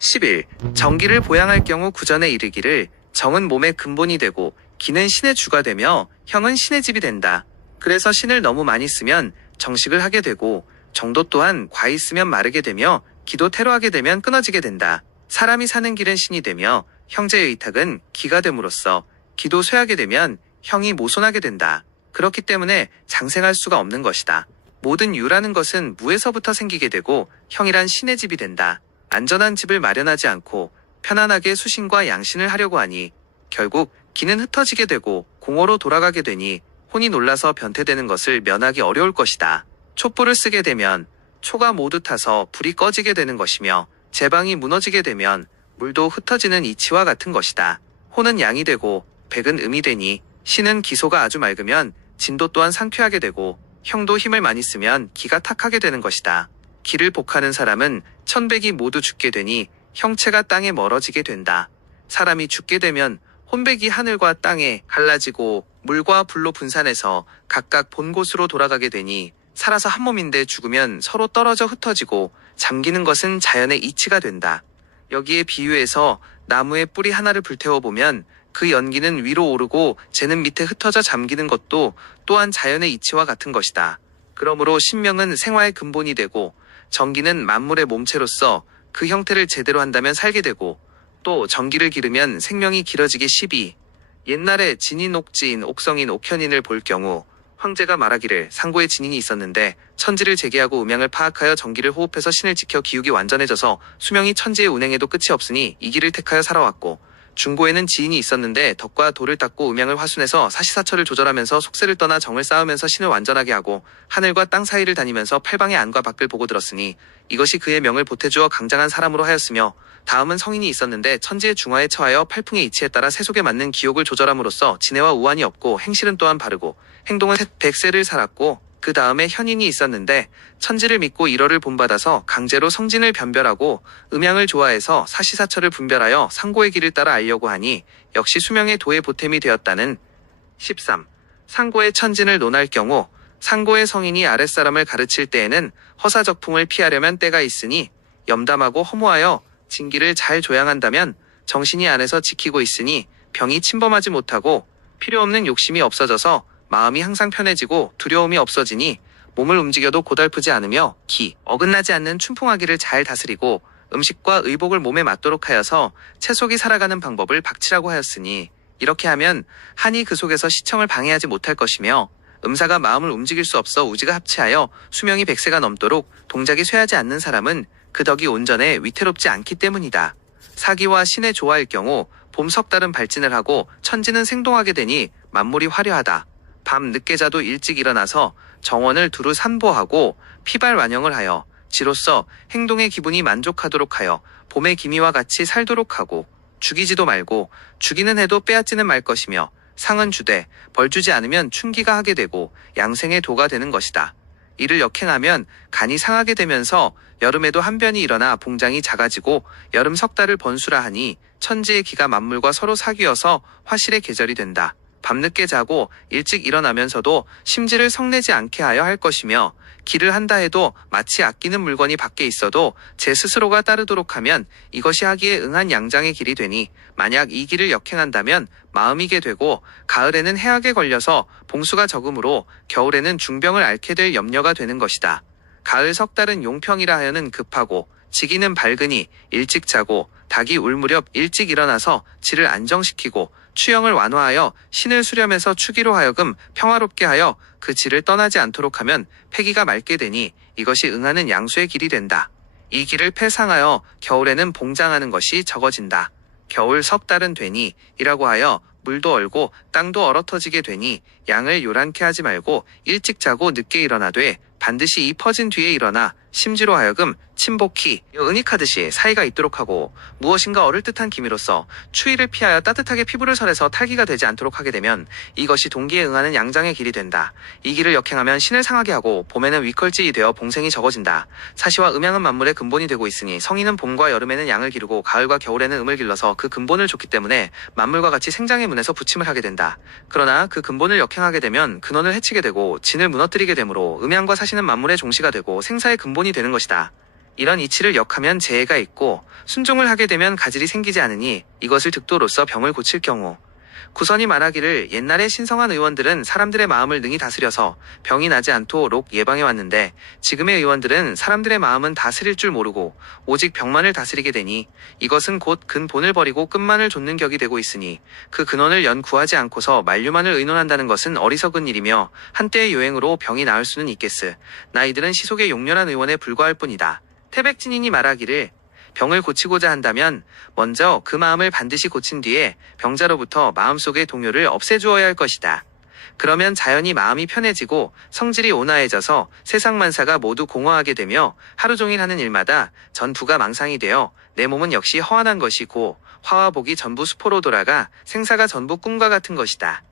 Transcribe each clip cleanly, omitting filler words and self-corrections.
11. 정기를 보양할 경우 구전에 이르기를 정은 몸의 근본이 되고 기는 신의 주가 되며 형은 신의 집이 된다. 그래서 신을 너무 많이 쓰면 정식을 하게 되고 정도 또한 과히 쓰면 마르게 되며 기도 태로하게 되면 끊어지게 된다. 사람이 사는 길은 신이 되며 형제의 의탁은 기가 됨으로써 기도 쇠하게 되면 형이 모손하게 된다. 그렇기 때문에 장생할 수가 없는 것이다. 모든 유라는 것은 무에서부터 생기게 되고 형이란 신의 집이 된다. 안전한 집을 마련하지 않고 편안하게 수신과 양신을 하려고 하니 결국 기는 흩어지게 되고 공허로 돌아가게 되니 혼이 놀라서 변태되는 것을 면하기 어려울 것이다. 촛불을 쓰게 되면 초가 모두 타서 불이 꺼지게 되는 것이며 제방이 무너지게 되면 물도 흩어지는 이치와 같은 것이다. 혼은 양이 되고 백은 음이 되니 신은 기소가 아주 맑으면 진도 또한 상쾌하게 되고 형도 힘을 많이 쓰면 기가 탁하게 되는 것이다. 기를 복하는 사람은 천백이 모두 죽게 되니 형체가 땅에 멀어지게 된다. 사람이 죽게 되면 혼백이 하늘과 땅에 갈라지고 물과 불로 분산해서 각각 본 곳으로 돌아가게 되니 살아서 한 몸인데 죽으면 서로 떨어져 흩어지고 잠기는 것은 자연의 이치가 된다. 여기에 비유해서 나무의 뿌리 하나를 불태워보면 그 연기는 위로 오르고 쟤는 밑에 흩어져 잠기는 것도 또한 자연의 이치와 같은 것이다. 그러므로 신명은 생화의 근본이 되고 정기는 만물의 몸체로서 그 형태를 제대로 한다면 살게 되고 또 정기를 기르면 생명이 길어지게 12. 옛날에 진인 옥지인 옥성인 옥현인을 볼 경우 황제가 말하기를 상고에 진인이 있었는데 천지를 재개하고 음양을 파악하여 정기를 호흡해서 신을 지켜 기욱이 완전해져서 수명이 천지의 운행에도 끝이 없으니 이 길을 택하여 살아왔고 중고에는 지인이 있었는데 덕과 도를 닦고 음양을 화순해서 사시사철을 조절하면서 속세를 떠나 정을 쌓으면서 신을 완전하게 하고 하늘과 땅 사이를 다니면서 팔방의 안과 밖을 보고 들었으니 이것이 그의 명을 보태주어 강장한 사람으로 하였으며 다음은 성인이 있었는데 천지의 중화에 처하여 팔풍의 이치에 따라 세속에 맞는 기욕을 조절함으로써 진해와 우환이 없고 행실은 또한 바르고 행동은 100세를 살았고 그 다음에 현인이 있었는데 천지를 믿고 일어를 본받아서 강제로 성진을 변별하고 음양을 좋아해서 사시사철을 분별하여 상고의 길을 따라 알려고 하니 역시 수명의 도의 보탬이 되었다는. 13. 상고의 천진을 논할 경우 상고의 성인이 아랫사람을 가르칠 때에는 허사적풍을 피하려면 때가 있으니 염담하고 허무하여 진기를 잘 조양한다면 정신이 안에서 지키고 있으니 병이 침범하지 못하고 필요없는 욕심이 없어져서 마음이 항상 편해지고 두려움이 없어지니 몸을 움직여도 고달프지 않으며 어긋나지 않는 춘풍하기를 잘 다스리고 음식과 의복을 몸에 맞도록 하여서 채속이 살아가는 방법을 박치라고 하였으니 이렇게 하면 한이 그 속에서 시청을 방해하지 못할 것이며 음사가 마음을 움직일 수 없어 우지가 합치하여 수명이 100세가 넘도록 동작이 쇠하지 않는 사람은 그 덕이 온전해 위태롭지 않기 때문이다. 사기와 신의 조화일 경우 봄 석달은 발진을 하고 천지는 생동하게 되니 만물이 화려하다. 밤 늦게 자도 일찍 일어나서 정원을 두루 산보하고 피발완영을 하여 지로써 행동의 기분이 만족하도록 하여 봄의 기미와 같이 살도록 하고 죽이지도 말고 죽이는 해도 빼앗지는 말 것이며 상은 주되 벌 주지 않으면 춘기가 하게 되고 양생의 도가 되는 것이다. 이를 역행하면 간이 상하게 되면서 여름에도 한 변이 일어나 봉장이 작아지고 여름 석달을 번수라 하니 천지의 기가 만물과 서로 사귀어서 화실의 계절이 된다. 밤늦게 자고 일찍 일어나면서도 심지를 성내지 않게 하여 할 것이며 길을 한다 해도 마치 아끼는 물건이 밖에 있어도 제 스스로가 따르도록 하면 이것이 하기에 응한 양장의 길이 되니 만약 이 길을 역행한다면 마음이게 되고 가을에는 해악에 걸려서 봉수가 적으므로 겨울에는 중병을 앓게 될 염려가 되는 것이다. 가을 석달은 용평이라 하여는 급하고 지기는 밝으니 일찍 자고 닭이 울 무렵 일찍 일어나서 지를 안정시키고 추영을 완화하여 신을 수렴해서 추기로 하여금 평화롭게 하여 그 지를 떠나지 않도록 하면 폐기가 맑게 되니 이것이 응하는 양수의 길이 된다. 이 길을 폐상하여 겨울에는 봉장하는 것이 적어진다. 겨울 석달은 되니 이라고 하여 물도 얼고 땅도 얼어터지게 되니 양을 요란케 하지 말고 일찍 자고 늦게 일어나되 반드시 이 퍼진 뒤에 일어나 심지로 하여금 친복히 은익하듯이 사이가 있도록 하고 무엇인가 얼을 듯한 기미로써 추위를 피하여 따뜻하게 피부를 설해서 탈기가 되지 않도록 하게 되면 이것이 동기에 응하는 양장의 길이 된다. 이 길을 역행하면 신을 상하게 하고 봄에는 위컬질이 되어 봉생이 적어진다. 사시와 음양은 만물의 근본이 되고 있으니 성인은 봄과 여름에는 양을 기르고 가을과 겨울에는 음을 길러서 그 근본을 줬기 때문에 만물과 같이 생장의 문에서 부침을 하게 된다. 그러나 그 근본을 역행하게 되면 근원을 해치게 되고 진을 무너뜨리게 되므로 음양과 사시는 만물의 종시가 되고 생사의 근본이 되는 것이다. 이런 이치를 역하면 재해가 있고 순종을 하게 되면 가질이 생기지 않으니 이것을 득도로써 병을 고칠 경우 구선이 말하기를 옛날에 신성한 의원들은 사람들의 마음을 능히 다스려서 병이 나지 않도록 예방해 왔는데 지금의 의원들은 사람들의 마음은 다스릴 줄 모르고 오직 병만을 다스리게 되니 이것은 곧 근본을 버리고 끝만을 좇는 격이 되고 있으니 그 근원을 연구하지 않고서 만류만을 의논한다는 것은 어리석은 일이며 한때의 요행으로 병이 나을 수는 있겠으 나이들은 시속의 용렬한 의원에 불과할 뿐이다. 태백진인이 말하기를 병을 고치고자 한다면 먼저 그 마음을 반드시 고친 뒤에 병자로부터 마음속의 동요를 없애주어야 할 것이다. 그러면 자연히 마음이 편해지고 성질이 온화해져서 세상 만사가 모두 공허하게 되며 하루 종일 하는 일마다 전부가 망상이 되어 내 몸은 역시 허한한 것이고 화와 복이 전부 수포로 돌아가 생사가 전부 꿈과 같은 것이다.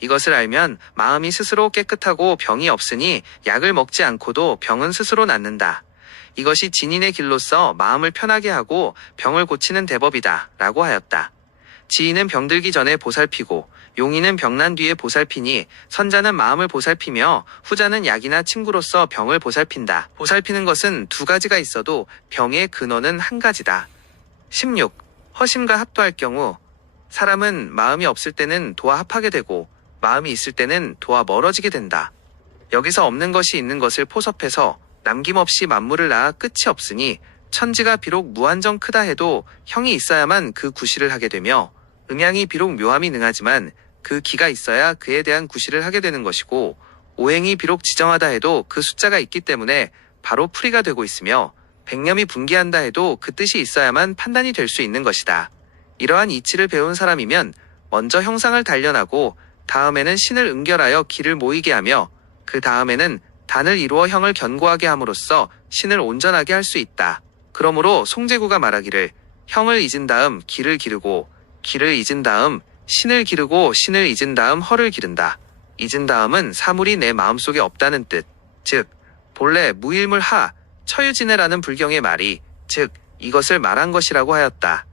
이것을 알면 마음이 스스로 깨끗하고 병이 없으니 약을 먹지 않고도 병은 스스로 낫는다. 이것이 진인의 길로서 마음을 편하게 하고 병을 고치는 대법이다 라고 하였다. 지인은 병들기 전에 보살피고 용인은 병난 뒤에 보살피니 선자는 마음을 보살피며 후자는 약이나 친구로서 병을 보살핀다. 보살피는 것은 두 가지가 있어도 병의 근원은 한 가지다. 16. 허심과 합도할 경우 사람은 마음이 없을 때는 도와 합하게 되고 마음이 있을 때는 도와 멀어지게 된다. 여기서 없는 것이 있는 것을 포섭해서 남김없이 만물을 낳아 끝이 없으니 천지가 비록 무한정 크다 해도 형이 있어야만 그 구실을 하게 되며 음양이 비록 묘함이 능하지만 그 기가 있어야 그에 대한 구실을 하게 되는 것이고 오행이 비록 지정하다 해도 그 숫자가 있기 때문에 바로 풀이가 되고 있으며 백념이 분기한다 해도 그 뜻이 있어야만 판단이 될 수 있는 것이다. 이러한 이치를 배운 사람이면 먼저 형상을 단련하고 다음에는 신을 응결하여 기를 모이게 하며 그 다음에는 단을 이루어 형을 견고하게 함으로써 신을 온전하게 할 수 있다. 그러므로 송제구가 말하기를 형을 잊은 다음 기를 기르고 기를 잊은 다음 신을 기르고 신을 잊은 다음 허를 기른다. 잊은 다음은 사물이 내 마음속에 없다는 뜻. 즉 본래 무일물하 처유지내라는 불경의 말이 즉 이것을 말한 것이라고 하였다.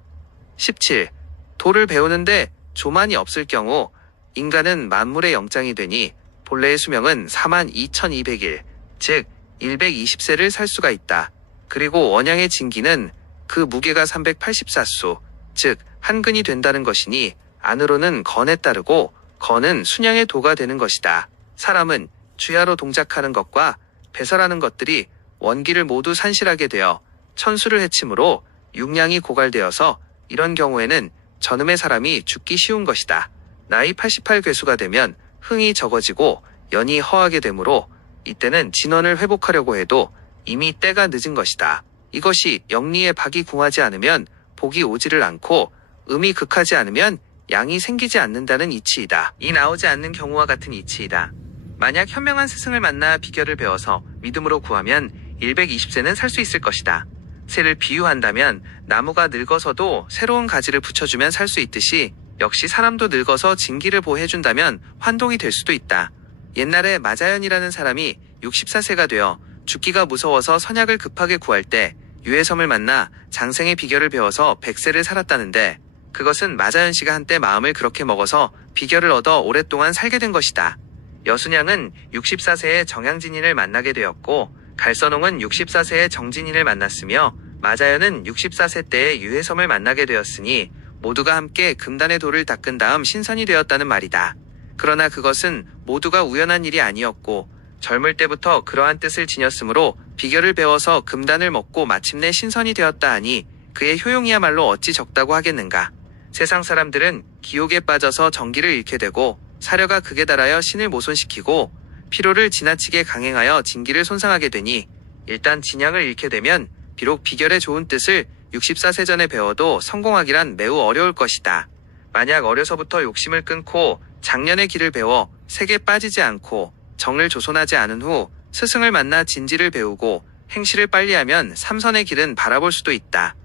17. 도를 배우는데 조만이 없을 경우 인간은 만물의 영장이 되니 본래의 수명은 42,200일, 즉 120세를 살 수가 있다. 그리고 원양의 진기는 그 무게가 384수, 즉 한근이 된다는 것이니 안으로는 건에 따르고 건은 순양의 도가 되는 것이다. 사람은 주야로 동작하는 것과 배설하는 것들이 원기를 모두 산실하게 되어 천수를 해침으로 육량이 고갈되어서 이런 경우에는 전음의 사람이 죽기 쉬운 것이다. 나이 88괴수가 되면 흥이 적어지고 연이 허하게 되므로 이때는 진원을 회복하려고 해도 이미 때가 늦은 것이다. 이것이 영리에 박이 궁하지 않으면 복이 오지를 않고 음이 극하지 않으면 양이 생기지 않는다는 이치이다. 이 나오지 않는 경우와 같은 이치이다. 만약 현명한 스승을 만나 비결을 배워서 믿음으로 구하면 120세는 살 수 있을 것이다. 새를 비유한다면 나무가 늙어서도 새로운 가지를 붙여주면 살 수 있듯이 역시 사람도 늙어서 진기를 보호해준다면 환동이 될 수도 있다. 옛날에 마자연이라는 사람이 64세가 되어 죽기가 무서워서 선약을 급하게 구할 때 유해섬을 만나 장생의 비결을 배워서 100세를 살았다는데 그것은 마자연 씨가 한때 마음을 그렇게 먹어서 비결을 얻어 오랫동안 살게 된 것이다. 여순양은 64세에 정양진인을 만나게 되었고 갈선홍은 64세에 정진인을 만났으며 마자연은 64세 때에 유해섬을 만나게 되었으니 모두가 함께 금단의 돌을 닦은 다음 신선이 되었다는 말이다. 그러나 그것은 모두가 우연한 일이 아니었고 젊을 때부터 그러한 뜻을 지녔으므로 비결을 배워서 금단을 먹고 마침내 신선이 되었다 하니 그의 효용이야말로 어찌 적다고 하겠는가. 세상 사람들은 기욕에 빠져서 정기를 잃게 되고 사려가 극에 달하여 신을 모손시키고 피로를 지나치게 강행하여 진기를 손상하게 되니 일단 진양을 잃게 되면 비록 비결의 좋은 뜻을 64세 전에 배워도 성공하기란 매우 어려울 것이다. 만약 어려서부터 욕심을 끊고 장년의 길을 배워 색에 빠지지 않고 정을 조손하지 않은 후 스승을 만나 진지를 배우고 행실을 빨리하면 삼선의 길은 바라볼 수도 있다.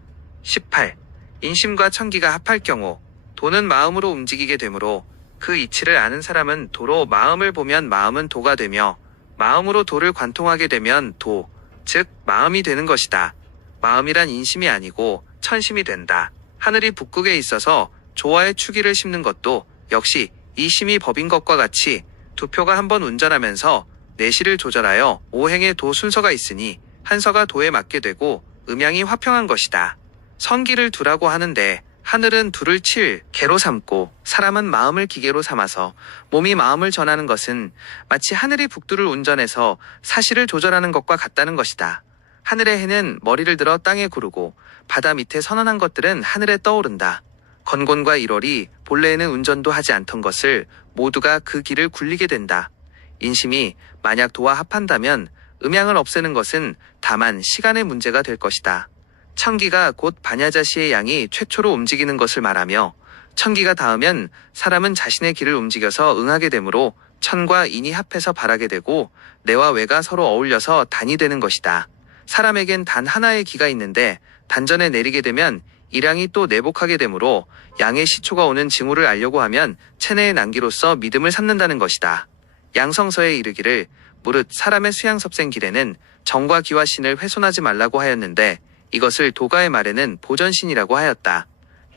18. 인심과 천기가 합할 경우 도는 마음으로 움직이게 되므로 그 이치를 아는 사람은 도로 마음을 보면 마음은 도가 되며 마음으로 도를 관통하게 되면 도, 즉 마음이 되는 것이다. 마음이란 인심이 아니고 천심이 된다. 하늘이 북극에 있어서 조화의 추기를 심는 것도 역시 이 심이 법인 것과 같이 두 표가 한번 운전하면서 내실을 조절하여 오행의 도 순서가 있으니 한 서가 도에 맞게 되고 음양이 화평한 것이다. 선기를 두라고 하는데 하늘은 두를 칠 개로 삼고 사람은 마음을 기계로 삼아서 몸이 마음을 전하는 것은 마치 하늘이 북두를 운전해서 사시를 조절하는 것과 같다는 것이다. 하늘의 해는 머리를 들어 땅에 구르고 바다 밑에 선언한 것들은 하늘에 떠오른다. 건곤과 일월이 본래에는 운전도 하지 않던 것을 모두가 그 길을 굴리게 된다. 인심이 만약 도와 합한다면 음양을 없애는 것은 다만 시간의 문제가 될 것이다. 천기가 곧 반야자시의 양이 최초로 움직이는 것을 말하며 천기가 닿으면 사람은 자신의 길을 움직여서 응하게 되므로 천과 인이 합해서 발하게 되고 내와 외가 서로 어울려서 단이 되는 것이다. 사람에겐 단 하나의 기가 있는데 단전에 내리게 되면 일양이 또 내복하게 되므로 양의 시초가 오는 징후를 알려고 하면 체내의 난기로서 믿음을 삼는다는 것이다. 양성서에 이르기를 무릇 사람의 수양섭생 길에는 정과 기와 신을 훼손하지 말라고 하였는데 이것을 도가의 말에는 보전신이라고 하였다.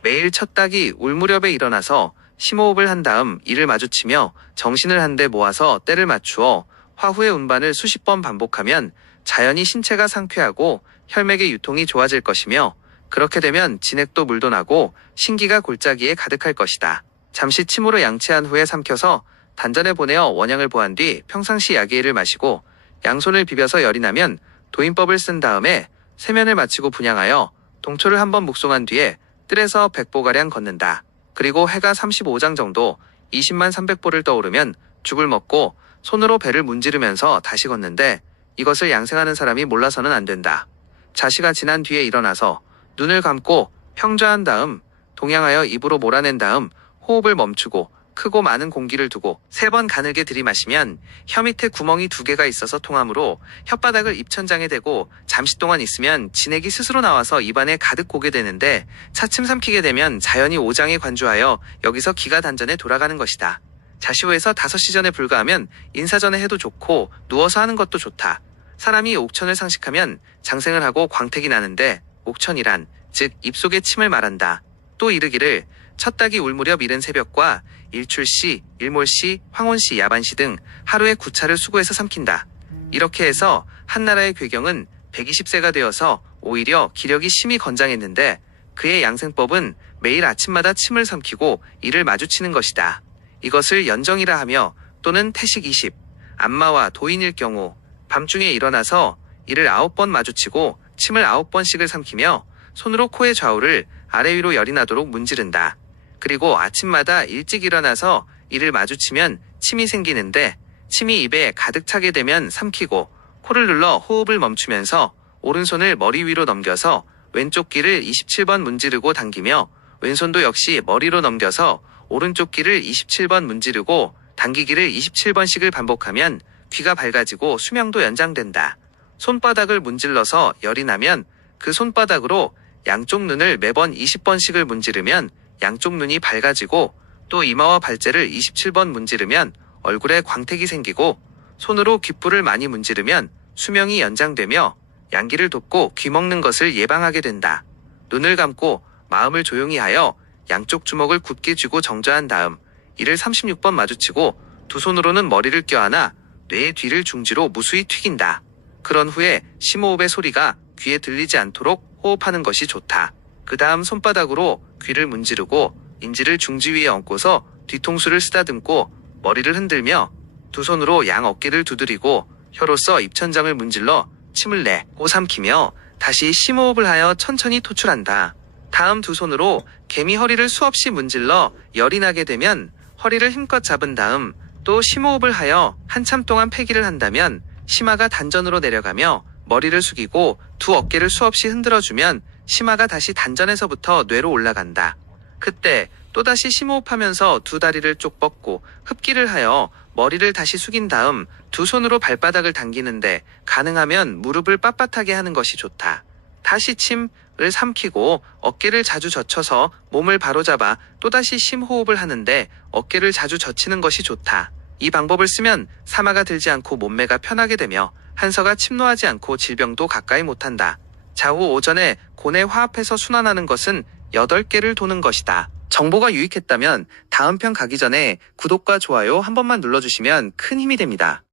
매일 첫 닭이 울 무렵에 일어나서 심호흡을 한 다음 이를 마주치며 정신을 한데 모아서 때를 맞추어 화후의 운반을 수십 번 반복하면 자연히 신체가 상쾌하고 혈맥의 유통이 좋아질 것이며 그렇게 되면 진액도 물도 나고 신기가 골짜기에 가득할 것이다. 잠시 침으로 양치한 후에 삼켜서 단전에 보내어 원양을 보한 뒤 평상시 야기를 마시고 양손을 비벼서 열이 나면 도인법을 쓴 다음에 세면을 마치고 분양하여 동초를 한번 묵송한 뒤에 뜰에서 100보가량 걷는다. 그리고 해가 35장 정도 20만 300보를 떠오르면 죽을 먹고 손으로 배를 문지르면서 다시 걷는데 이것을 양생하는 사람이 몰라서는 안 된다. 자시가 지난 뒤에 일어나서 눈을 감고 평좌한 다음 동양하여 입으로 몰아낸 다음 호흡을 멈추고 크고 많은 공기를 두고 3번 가늘게 들이마시면 혀 밑에 구멍이 2개가 있어서 통하므로 혓바닥을 입천장에 대고 잠시 동안 있으면 진액이 스스로 나와서 입안에 가득 고게 되는데 차츰 삼키게 되면 자연히 오장에 관주하여 여기서 기가 단전에 돌아가는 것이다. 자시호에서 5시 전에 불가하면 인사전에 해도 좋고 누워서 하는 것도 좋다. 사람이 옥천을 상식하면 장생을 하고 광택이 나는데 옥천이란 즉 입속의 침을 말한다. 또 이르기를 첫 닭이 울 무렵 이른 새벽과 일출시, 일몰시, 황혼시, 야반시 등 하루에 9차를 수고해서 삼킨다. 이렇게 해서 한나라의 괴경은 120세가 되어서 오히려 기력이 심히 건장했는데 그의 양생법은 매일 아침마다 침을 삼키고 이를 마주치는 것이다. 이것을 연정이라 하며 또는 태식 20, 안마와 도인일 경우 밤중에 일어나서 이를 9번 마주치고 침을 9번씩을 삼키며 손으로 코의 좌우를 아래 위로 열이 나도록 문지른다. 그리고 아침마다 일찍 일어나서 이를 마주치면 침이 생기는데 침이 입에 가득 차게 되면 삼키고 코를 눌러 호흡을 멈추면서 오른손을 머리 위로 넘겨서 왼쪽 귀를 27번 문지르고 당기며 왼손도 역시 머리로 넘겨서 오른쪽 귀를 27번 문지르고 당기기를 27번씩을 반복하면 귀가 밝아지고 수명도 연장된다. 손바닥을 문질러서 열이 나면 그 손바닥으로 양쪽 눈을 매번 20번씩을 문지르면 양쪽 눈이 밝아지고 또 이마와 발재를 27번 문지르면 얼굴에 광택이 생기고 손으로 귓불을 많이 문지르면 수명이 연장되며 양기를 돕고 귀 먹는 것을 예방하게 된다. 눈을 감고 마음을 조용히 하여 양쪽 주먹을 굳게 쥐고 정좌한 다음 이를 36번 마주치고 두 손으로는 머리를 껴안아 뇌의 뒤를 중지로 무수히 튀긴다. 그런 후에 심호흡의 소리가 귀에 들리지 않도록 호흡하는 것이 좋다. 그 다음 손바닥으로 귀를 문지르고 인지를 중지 위에 얹고서 뒤통수를 쓰다듬고 머리를 흔들며 두 손으로 양 어깨를 두드리고 혀로써 입천장을 문질러 침을 내고 삼키며 다시 심호흡을 하여 천천히 토출한다. 다음 두 손으로 개미 허리를 수없이 문질러 열이 나게 되면 허리를 힘껏 잡은 다음 또 심호흡을 하여 한참 동안 패기를 한다면 심화가 단전으로 내려가며 머리를 숙이고 두 어깨를 수없이 흔들어주면 심화가 다시 단전에서부터 뇌로 올라간다. 그때 또다시 심호흡하면서 두 다리를 쪽 뻗고 흡기를 하여 머리를 다시 숙인 다음 두 손으로 발바닥을 당기는데 가능하면 무릎을 빳빳하게 하는 것이 좋다. 다시 침을 삼키고 어깨를 자주 젖혀서 몸을 바로잡아 또다시 심호흡을 하는데 어깨를 자주 젖히는 것이 좋다. 이 방법을 쓰면 사마가 들지 않고 몸매가 편하게 되며 한서가 침노하지 않고 질병도 가까이 못한다. 좌우 오전에 고뇌 화합해서 순환하는 것은 8개를 도는 것이다. 정보가 유익했다면 다음 편 가기 전에 구독과 좋아요 한 번만 눌러주시면 큰 힘이 됩니다.